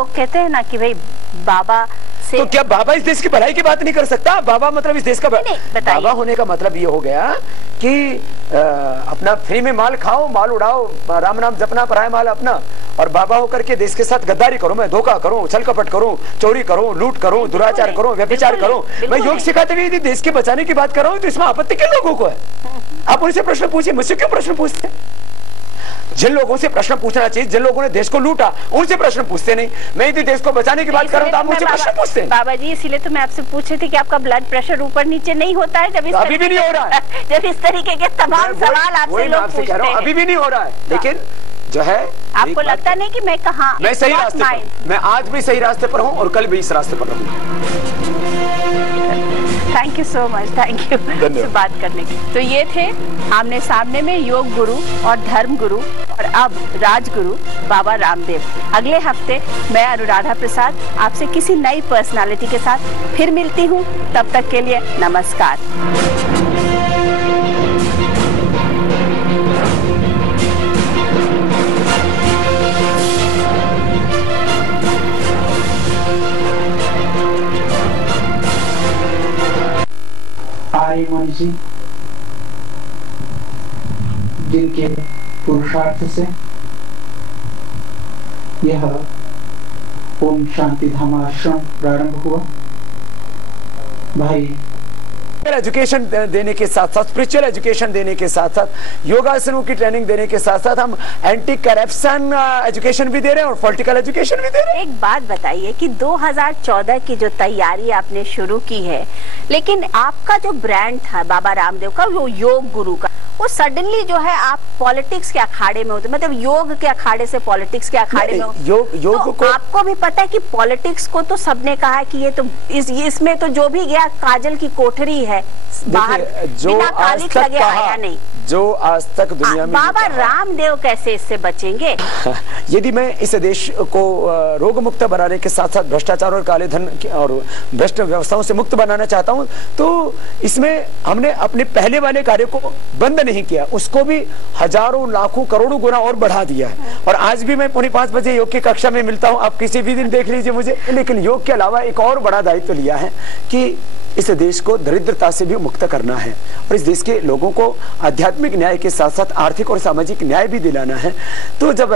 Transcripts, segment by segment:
लोग कहते हैं ना कि भाई बाबा से, तो क्या बाबा इस देश की भलाई की बात नहीं कर सकता? बाबा मतलब इस देश का बाबा होने का मतलब ये हो गया कि अपना फ्री में माल खाओ, माल उड़ाओ, राम नाम जपना, पराया माल अपना, और बाबा होकर के देश के साथ गद्दारी करूं, मैं धोखा करूं, छल कपट करूं, चोरी करूं, लूट करूं, दुराचार करूं, व्यभिचार करूं, मैं योग सिखाते हुए यदि देश के बचाने की बात कर रहा हूं तो इसमें आपत्ति किन लोगों को है? आप उनसे प्रश्न पूछिए, मुझसे क्यों प्रश्न पूछते हैं? जिन लोगों से प्रश्न पूछना चाहिए, जिन लोगों ने देश को लूटा, उनसे प्रश्न पूछते नहीं। मैं यदि देश को बचाने की बात कर रहा हूं तो आप मुझसे प्रश्न पूछते हैं। बाबा जी, इसीलिए तो मैं आपसे पूछ रही थी कि आपका ब्लड प्रेशर ऊपर नीचे नहीं होता है जब अभी भी नहीं हो रहा है, जब इस तरीके के तमाम सवाल आपसे लोग पूछते हैं। अभी भी नहीं हो रहा है, लेकिन जो है आपको लगता नहीं कि मैं कहाँ, मैं सही रास्ते पर, मैं आज भी सही रास्ते पर हूँ और कल भी इस रास्ते पर रहूंगा। Thank you so much, thank you से बात करने की। तो ये थे आमने सामने में योग गुरु और धर्म गुरु और अब राजगुरु बाबा रामदेव। अगले हफ्ते मैं अनुराधा प्रसाद आपसे किसी नई पर्सनालिटी के साथ फिर मिलती हूँ। तब तक के लिए नमस्कार। आर्य मनीषी जिनके पुरुषार्थ से यह ओम शांति धाम आश्रम प्रारंभ हुआ। भाई एजुकेशन देने के साथ साथ, स्पिरिचुअल एजुकेशन देने के साथ साथ, योगासनों की ट्रेनिंग देने के साथ साथ हम एंटी करप्शन एजुकेशन भी दे रहे हैं और पॉलिटिकल एजुकेशन भी दे रहे हैं। एक बात बताइए कि 2014 की जो तैयारी आपने शुरू की है, लेकिन आपका जो ब्रांड था बाबा रामदेव का, वो योग गुरु का, वो सडनली जो है आप पॉलिटिक्स के अखाड़े में होते, मतलब योग के अखाड़े से पॉलिटिक्स के अखाड़े में योग तो को आपको भी पता है कि पॉलिटिक्स को तो सबने कहा है कि ये तो इसमें तो जो भी गया काजल की कोठरी है, बाहर बिना कालिख लगे आया नहीं। जो आज तक दुनिया में बाबा रामदेव कैसे इससे बचेंगे? यदि मैं इस देश को रोग मुक्त बनाने के साथ साथ भ्रष्टाचार और काले धन और भ्रष्ट व्यवस्थाओं से मुक्त बनाना चाहता हूं, तो इसमें हमने अपने पहले वाले कार्य को बंद नहीं किया, उसको भी हजारों लाखों करोड़ों गुना और बढ़ा दिया है। और आज भी मैं 4:45 बजे योग की कक्षा में मिलता हूं, आप किसी भी दिन देख लीजिए मुझे। लेकिन योग के अलावा एक और बड़ा दायित्व लिया है कि इस देश को दरिद्रता से भी मुक्त करना है और इस देश के लोगों को आध्यात्मिक न्याय के साथ साथ आर्थिक और सामाजिक न्याय भी दिलाना है। तो जब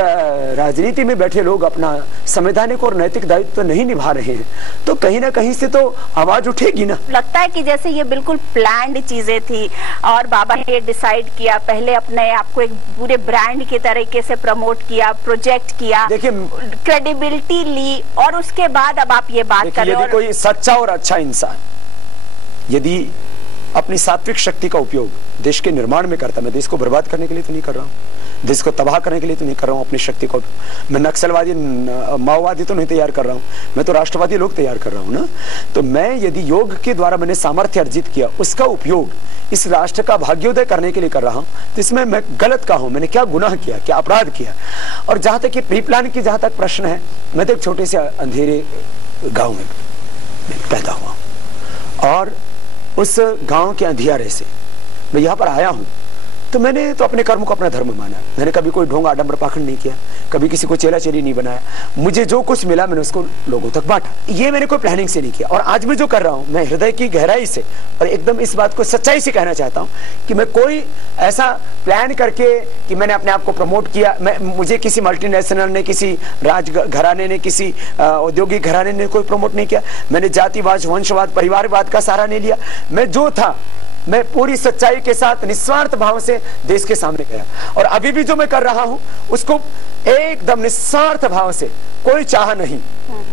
राजनीति में बैठे लोग अपना संवैधानिक और नैतिक दायित्व नहीं निभा रहे हैं तो कहीं ना कहीं से तो आवाज उठेगी ना। लगता है कि जैसे ये बिल्कुल प्लान्ड चीजें थी और बाबा ने ये डिसाइड किया, पहले अपने आपको एक पूरे ब्रांड के तरीके से प्रमोट किया, प्रोजेक्ट किया, देखिए क्रेडिबिलिटी ली और उसके बाद अब आप ये बात कर रहे हो। कोई सच्चा और अच्छा इंसान यदि अपनी सात्विक शक्ति का उपयोग देश के निर्माण में करता, मैं देश को बर्बाद करने के लिए तो नहीं कर रहा हूँ, देश को तबाह करने के लिए तो नहीं कर रहा हूँ, अपनी शक्ति का मैं नक्सलवादी माओवादी तो नहीं तैयार कर रहा हूँ, मैं तो राष्ट्रवादी लोग तैयार कर रहा हूँ ना। तो मैं यदि योग के द्वारा मैंने सामर्थ्य अर्जित किया, उसका उपयोग इस राष्ट्र का भाग्योदय करने के लिए कर रहा हूँ, तो इसमें मैं गलत का हूँ? मैंने क्या गुनाह किया, क्या अपराध किया? और जहां तक ये प्री प्लान की जहां तक प्रश्न है, मैं तो एक छोटे से अंधेरे गाँव में पैदा हुआ और उस गांव के अंधियारे से मैं यहाँ पर आया हूँ, तो मैंने तो अपने कर्म को अपना धर्म माना। मैंने कभी कोई ढोंग आडंबर पाखंड नहीं किया, कभी किसी को चेला चेली नहीं बनाया। मुझे जो कुछ मिला मैंने उसको लोगों तक बांटा। ये मैंने कोई प्लानिंग से नहीं किया। और आज मैं जो कर रहा हूँ, मैं हृदय की गहराई से और एकदम इस बात को सच्चाई से कहना चाहता हूँ कि मैं कोई ऐसा प्लान करके कि मैंने अपने आप को प्रमोट किया, मुझे किसी मल्टीनेशनल ने, किसी राज घराने ने, किसी औद्योगिक घराने ने कोई प्रमोट नहीं किया। मैंने जातिवाद, वंशवाद, परिवारवाद का सहारा नहीं लिया। मैं जो था मैं पूरी सच्चाई के साथ निस्वार्थ भाव से देश के सामने गया और अभी भी जो मैं कर रहा हूं उसको एकदम निस्वार्थ भाव से, कोई चाह नहीं,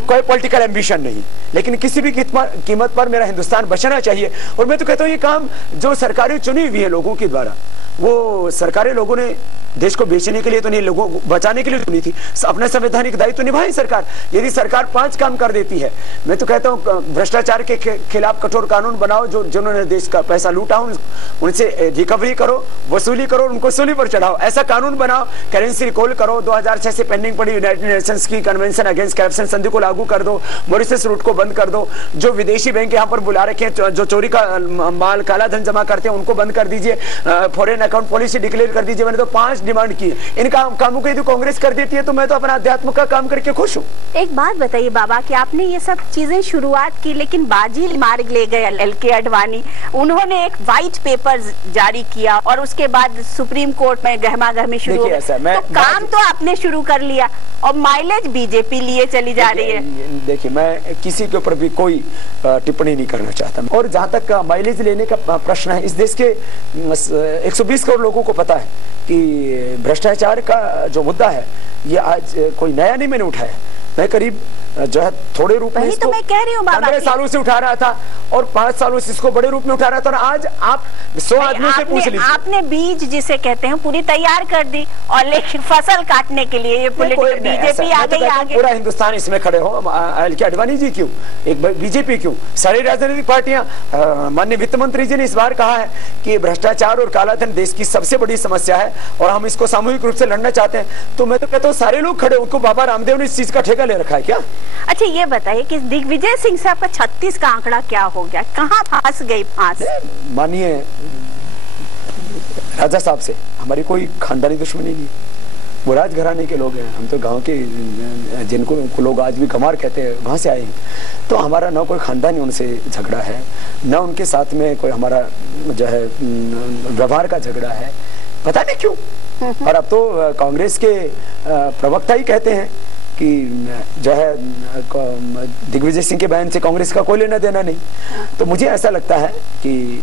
कोई पॉलिटिकल एम्बिशन नहीं, लेकिन किसी भी कीमत पर मेरा हिंदुस्तान बचना चाहिए। और मैं तो कहता हूं ये काम जो सरकारें चुनी हुई है लोगों के द्वारा, वो सरकारें लोगों ने देश को बेचने के लिए तो नहीं, लोगों को बचाने के लिए चुनी थी। अपना संवैधानिक दायित्व तो निभाए सरकार। यदि सरकार 5 काम कर देती है, मैं तो कहता हूँ भ्रष्टाचार के खिलाफ कठोर कानून बनाओ, जो जिन्होंने देश का पैसा लूटा उनसे रिकवरी करो, वसूली करो, उनको सूली पर चढ़ाओ, ऐसा कानून बनाओ। करेंसी रिकॉल करो, 2006 से पेंडिंग पड़ी यूनाइटेड नेशंस की कन्वेंशन अगेंस्ट करप्शन संधि को लागू कर दो, मॉरिशस रूट को बंद कर दो, जो विदेशी बैंक यहाँ पर बुला रखे हैं, जो चोरी का माल, काला धन जमा करते हैं, उनको बंद कर दीजिए, फॉरेन अकाउंट पॉलिसी डिक्लेयर कर दीजिए। मैंने तो 5 डिमांड की है। इन कामों को यदि कांग्रेस कर देती है तो मैं तो अपना अध्यात्म का काम करके खुश हूँ। एक बात बताइए बाबा कि आपने ये सब चीजें शुरुआत की, लेकिन बाजी मार्ग ले गए LK आडवाणी। उन्होंने एक व्हाइट पेपर जारी किया और उसके बाद सुप्रीम कोर्ट में गहमा-गहमी शुरू हो गई। तो काम तो आपने शुरू कर लिया और माइलेज बीजेपी लिए चली जा रही है। देखिए, मैं किसी के ऊपर भी कोई टिप्पणी नहीं करना चाहता, और जहाँ तक माइलेज लेने का प्रश्न है, इस देश के 120 करोड़ लोगों को पता है कि भ्रष्टाचार का जो मुद्दा है ये आज कोई नया नहीं मैंने उठाया। मैं करीब जो है थोड़े रूप में इसको 15 सालों से उठा रहा था और 5 सालों से इसको बड़े रूप में उठा रहा था। और आज आप 100 आदमियों से पूछ लीजिए, आपने बीज जिसे कहते हैं पूरी तैयार कर दी, और लेकिन फसल काटने के लिए ये पॉलिटिकल बीजेपी आ गई आगे। पूरा हिंदुस्तान इसमें खड़े हो, LK आडवाणी जी क्यों, एक बीजेपी क्यों, सारी राजनीतिक पार्टियां। माननीय वित्त मंत्री जी ने इस बार कहा है कि भ्रष्टाचार और कालाधन देश की सबसे बड़ी समस्या है और हम इसको सामूहिक रूप से लड़ना चाहते हैं। तो मैं तो कहता हूँ सारे लोग खड़े, उनको बाबा रामदेव ने इस चीज का ठेका ले रखा है क्या? अच्छा, ये बताइए कि दिग्विजय सिंह साहब का 36 का आंकड़ा क्या हो गया, कहाँ फांस गई फांस? मानिए राजा साहब से हमारी कोई खानदानी दुश्मनी नहीं, वो राजघराने के लोग हैं, हम तो गांव के, जिनको लोग आज भी गंवार कहते हैं, वहां से आए हैं। तो हमारा ना कोई खानदानी उनसे झगड़ा है, ना उनके साथ में कोई हमारा जो है व्यवहार का झगड़ा है, पता नहीं क्यों। और अब तो कांग्रेस के प्रवक्ता ही कहते हैं कि जो है दिग्विजय सिंह के बयान से कांग्रेस का कोई लेना देना नहीं। तो मुझे ऐसा लगता है कि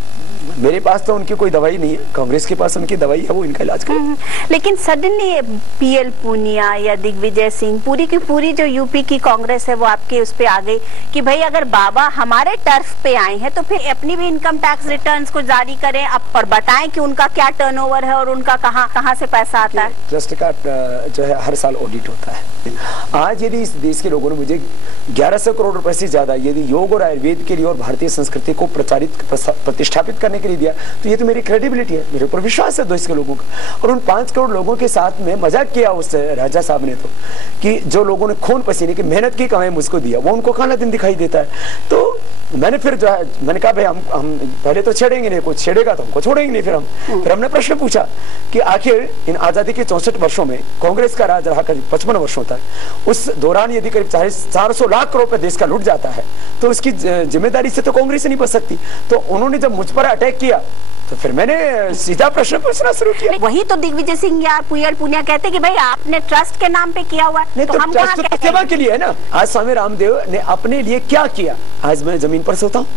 मेरे पास तो उनकी कोई दवाई नहीं है, कांग्रेस के पास उनकी दवाई है, वो इनका इलाज करें। लेकिन सडनली PL पूनिया या दिग्विजय सिंह, पूरी की पूरी जो यूपी की कांग्रेस है वो आपके उस पे आ गई कि भाई अगर बाबा हमारे टर्फ पे आए हैं तो फिर अपनी भी इनकम टैक्स रिटर्न्स को जारी करें अब और बताएं कि उनका क्या टर्नओवर है और उनका कहाँ से पैसा आता है। ट्रस्ट का जो है हर साल ऑडिट होता है। आज यदि इस देश के लोगों ने मुझे 1100 करोड़ रुपए से ज्यादा यदि योग और आयुर्वेद के लिए और भारतीय संस्कृति को प्रतिष्ठापित करने के लिए दिया, तो ये तो मेरी क्रेडिबिलिटी है, मेरे ऊपर विश्वास है देश के लोगों का। और उन 5 करोड़ लोगों के साथ में मजाक किया उस राजा साहब ने, तो कि जो लोगों ने खून पसीने की मेहनत की कमाई मुझको दिया, वो उनको खाना दिन दिखाई देता है। तो मैंने फिर जो है मैंने कहा भाई हम पहले तो छेड़ेंगे नहीं, कुछ छेड़ेगा तो हमको छोड़ेंगे नहीं। फिर हमने प्रश्न पूछा कि आखिर इन आजादी के 64 वर्षों में कांग्रेस का राज रहा करीब 55 वर्षों तक, उस दौरान यदि करीब 400 लाख करोड़ रुपए देश का लूट जाता है तो उसकी जिम्मेदारी से तो कांग्रेस नहीं बच सकती। तो उन्होंने जब मुझ पर अटैक किया तो फिर मैंने सीधा प्रश्न पूछना शुरू किया। वही तो दिग्विजय सिंह या PL पूनिया कहते कि भाई आपने ट्रस्ट के नाम पे किया हुआ है, तो हम ट्रस्ट तो सेवा के लिए है ना। आज स्वामी रामदेव ने अपने लिए क्या किया, आज मैं जमीन पर सोता हूँ,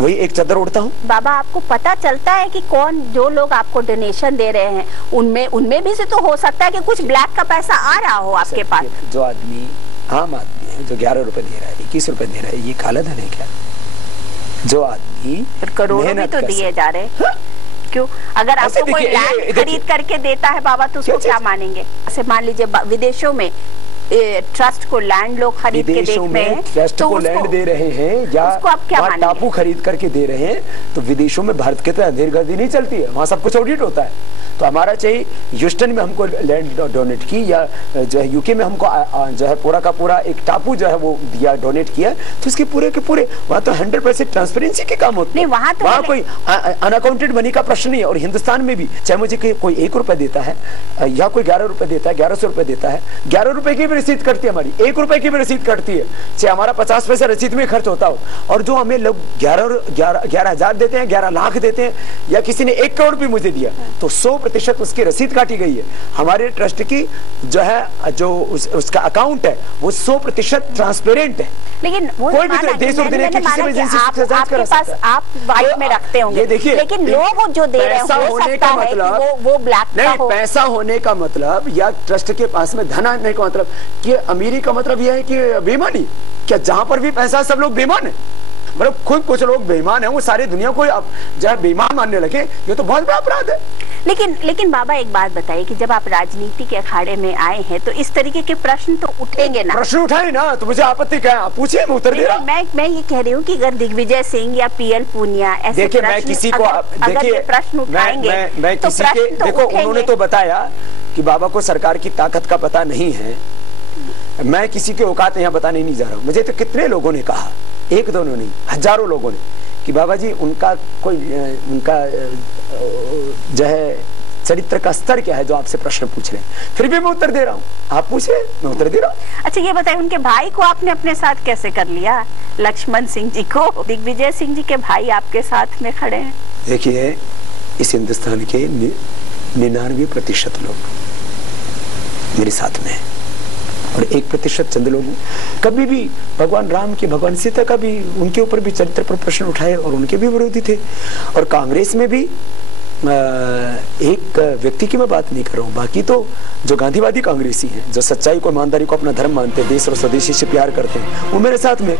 वही एक चादर उड़ता हूँ। बाबा आपको पता चलता है कि कौन, जो लोग आपको डोनेशन दे रहे हैं उनमें भी से तो हो सकता है कि कुछ ब्लैक का पैसा आ रहा हो आपके पास। जो आदमी आम आदमी है जो 11 रुपए दे रहा है, 21 रुपए दे रहा है, ये काला धन है क्या? जो आदमी करोड़ों भी तो दिए जा रहे हैं, क्यों? अगर आपको कोई लैंड खरीद करके देता है बाबा तो उसको क्या मानेंगे? ऐसे मान लीजिए विदेशों में ट्रस्ट को लैंड लोग खरीद के देख रहे हैं, ट्रस्ट को लैंड दे रहे हैं या टापू खरीद करके दे रहे हैं, तो विदेशों में भारत के तरह अंधेरगर्दी नहीं चलती है, वहां सब कुछ ऑडिट होता है। तो हमारा चाहिए ह्यूस्टन में हमको लैंड डोनेट की, या जो है यूके में हमको जो है पूरा का पूरा एक टापू जो है वो दिया, डोनेट किया, तो उसके पूरे के पूरे वहाँ तो 100% ट्रांसपेरेंसी के काम होते हैं। वहाँ कोई अनअकाउंटेड मनी का प्रश्न नहीं है। और हिंदुस्तान में भी चाहे मुझे कोई 1 रुपए देता है या कोई 11 रुपए देता है, 1100 रुपए देता है, 11 रुपए की भी रसीद कटती है हमारी, 1 रुपए की भी रसीद कटती है, चाहे हमारा 50 पैसा रसीद में खर्च होता हो। और जो हमें लोग 11,000 देते हैं, 11 लाख देते हैं, या किसी ने 1 करोड़ भी मुझे दिया, तो 100% उसकी रसीद काटी गई है। हमारे ट्रस्ट की जो है उसका अकाउंट है वो 100% ट्रांसपेरेंट है। लेकिन कोई भी देश और दुनिया की किसी भी एजेंसी से जांच करा सकता है। आप वाइट में रखते होंगे, देखिए, लेकिन लोग जो दे रहे हैं हो सकता है कि वो ब्लैक का हो। पैसा होने का मतलब या ट्रस्ट के पास में धन आने का मतलब कि अमीरी का मतलब यह है कि बेईमानी? क्या जहां पर भी पैसा सब लोग बेईमान है? मतलब खुद कुछ लोग बेईमान है, वो सारी दुनिया को अब जब बेईमान मानने लगे, ये तो बहुत बड़ा अपराध है। लेकिन बाबा एक बात बताइए कि जब आप राजनीति के अखाड़े में आए हैं तो इस तरीके के प्रश्न तो उठेंगे ना? प्रश्न उठाए ना, तो मुझे आपत्ति क्या है? आप पूछिए, मैं उत्तर दे रहा हूं। मैं ये कह रही हूँ कि अगर दिग्विजय सिंह या PL पूनिया ऐसे देखिए, मैं किसी को देखिए प्रश्न उठाएंगे, मैं किसी के देखो, उन्होंने तो बताया कि बाबा को सरकार की ताकत का पता नहीं है। मैं किसी के औकात यहाँ बताने नहीं जा रहा हूँ। मुझे तो कितने लोगों ने कहा, एक दोनों नहीं, हजारों लोगों ने, कि बाबा जी उनका कोई उनका जो है चरित्र का स्तर क्या है जो आपसे प्रश्न पूछ रहे हैं, फिर भी मैं उत्तर दे रहा हूँ। आप पूछ रहे हैं, मैं उत्तर दे रहा हूँ। अच्छा ये बताइए, उनके भाई को आपने अपने साथ कैसे कर लिया? लक्ष्मण सिंह जी को, दिग्विजय सिंह जी के भाई आपके साथ में खड़े हैं। देखिए, इस हिंदुस्तान के 99% लोग मेरे साथ में हैं और 1% चंद लोग कभी भी भगवान राम के, भगवान सीता का भी, उनके ऊपर भी चरित्र पर प्रश्न उठाए और उनके भी विरोधी थे। और कांग्रेस में भी एक व्यक्ति की मैं बात नहीं कर रहा हूँ, बाकी तो जो गांधीवादी कांग्रेसी हैं, जो सच्चाई को, ईमानदारी को अपना धर्म मानते हैं, देश और स्वदेशी से प्यार करते हैं, वो मेरे साथ में